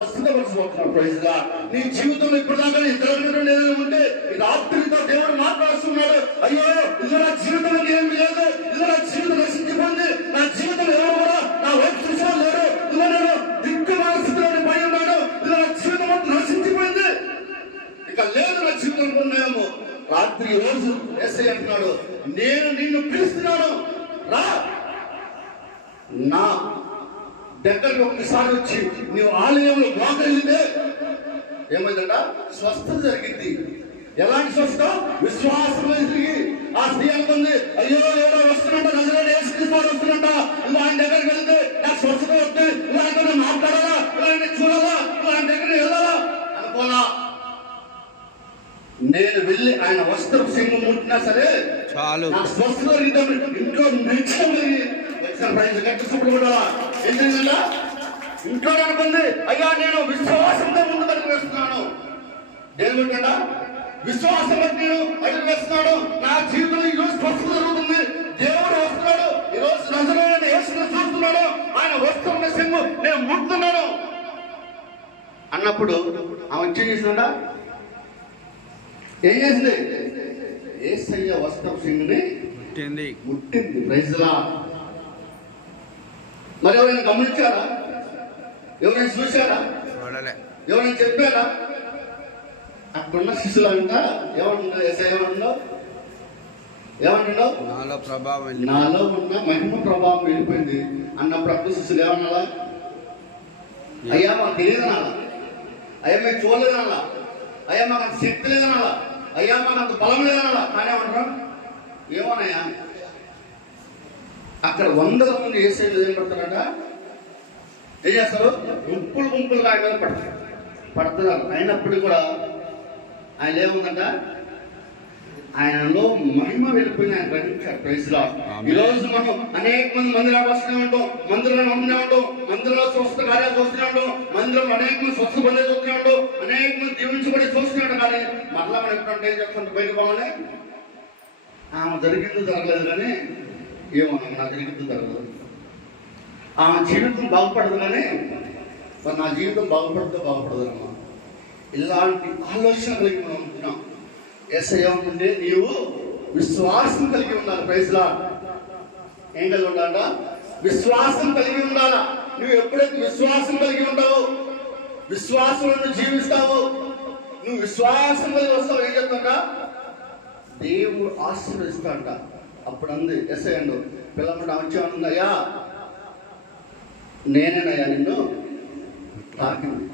నీ జీవితంలో ఇప్పటిదాకా ఇతరులు ఉంటే రాత్రితో దేవుడు మాట్లాడుతున్నాడు. అయ్యో ఇది నా జీవితంలో ఏమి లేదు, ఇది నా జీవితం నశించిపోయింది, నా జీవితం ఎవరు కూడా నా వైపు చూసాను లేరు, ఇలా నేను దిక్కు మానసిలో పై ఉన్నాడు, ఇలా నా జీవితం మొత్తం నశించిపోయింది, ఇక లేదు నా జీవితం ఉన్నాయేమో. రాత్రి రోజు ఎస్ఐ అంటున్నాడు, నేను నిన్ను పిలుస్తున్నాను రా, నా దగ్గరకు ఒక్కసారి వచ్చి నీవు ఆలయంలో మోకరిల్లితే ఏమైందట, స్వస్థత జరిగింది. ఎలాంటి స్వస్థ? విశ్వాసం తిరిగి ఆ స్త్రీ అనుకుంది, అయ్యో ఎవరో వస్తున్నట్ట, నజరేయుడు యేసుక్రీస్తు వస్తున్నట్ట, ఇలా ఆయన దగ్గరికి వెళ్తే నాకు స్వస్థత వస్తే, ఇలా ఆయన మాట్లాడాలా, ఇలా ఆయన చూడాలా, ఇలా ఆయన దగ్గరికి వెళ్ళాలా అనుకోలా. నేను వెళ్ళి ఆయన వస్త్రపు సింహం ముట్టినా సరే చాలు, నా స్వస్థత ఇంట్లో నిత్యం ఏంటంటే ఇంట్లో అనుకుంది, అయ్యా నేను విశ్వాసంతో ముందు అడుగు వేస్తున్నాను. ఏమిటంట? విశ్వాసం నేను అడుగు వేస్తున్నాడు. నా జీవితంలో ఈరోజు స్వస్థత జరుగుతుంది, దేవుడు వస్తున్నాడు, ఈరోజు నజరేయుడైన యేసుని చూస్తున్నాడు, ఆయన వస్తున్న సింగు నేను ముట్టున్నాను అన్నప్పుడు ఆమె చేసిందా? ఏం చేసింది? యేసయ్య వస్త్రపు సింగుని ముట్టింది. ప్రైజ్లా. మరి ఎవరైనా గమనించారా? ఎవరైనా చూశారా? ఎవరైనా చెప్పారా? అక్కడున్న శిష్యులంతా ఏమంటున్నారు? ఎస్ఐ ఏమంటున్నావు? నాలో ఉన్న మహిమ ప్రభావం వెళ్ళిపోయింది అన్నప్పుడు అప్పుడు శిష్యులు ఏమన్నారా? అయ్యా మాకు తెలియదనాలా, అయ్యా మేము చూడలేదనాలా, అయ్యా మాకు అంత శక్తి లేదనాలా, అయ్యా మాకు అంత బలం లేదనాలా. కానీ ఏమంటారు? ఏమోనయ్యా, అక్కడ వందల మంది ఏసైలు ఏం పడతారట, ఏం చేస్తారు? గుంపులుగా ఆయన మీద పడుతున్నారు. అయినప్పుడు కూడా ఆయన ఏముందంట, ఆయనలో మహిమ వెళ్ళిపోయింది, ఆయన గ్రహించారు. ప్రైజ్లా. ఈ రోజు మనం అనేక మంది మందిరాలు వస్తూనే ఉంటాం, మందిరంలో ఉంటూనే ఉంటాం, మందిరంలో స్వస్థ కార్యాలు చూస్తూనే ఉంటాం, మందిరంలో అనేక మంది స్వస్థ బంధువులు చూస్తూనే ఉంటాం, అనేక మంది దీవించబడి చూస్తూనే ఉంటాం. కానీ మరలా మనం ఎప్పుడంటే ఏం చేస్తుంటే బయట పోవాలి, ఆమె జరిగింది జరగలేదు, కానీ ఏమో నా జీవితం జరగదు, ఆమె జీవితం బాగుపడదు, కానీ నా జీవితం బాగుపడదు అమ్మా. ఇలాంటి ఆలోచన కలిగి మనం ఉంటున్నాం. యేసయ్య ఉంటే నీవు విశ్వాసం కలిగి ఉండాలి. ప్రైజ్లా. ఏం కలిగి ఉండాలంట? విశ్వాసం కలిగి ఉండాలా. నువ్వు ఎప్పుడైతే విశ్వాసం కలిగి ఉంటావో, విశ్వాసంలో జీవిస్తావో, నువ్వు విశ్వాసం కలిగి వస్తావు, ఏం చెప్తాంట? దేవుడు ఆశీర్వదిస్తాడంట. అప్పుడు అంది ఎస్ఐ అండు, పిల్లమ్మట వచ్చేవాడు, అయ్యా నేనేనయ్యా నిన్ను తాకింది.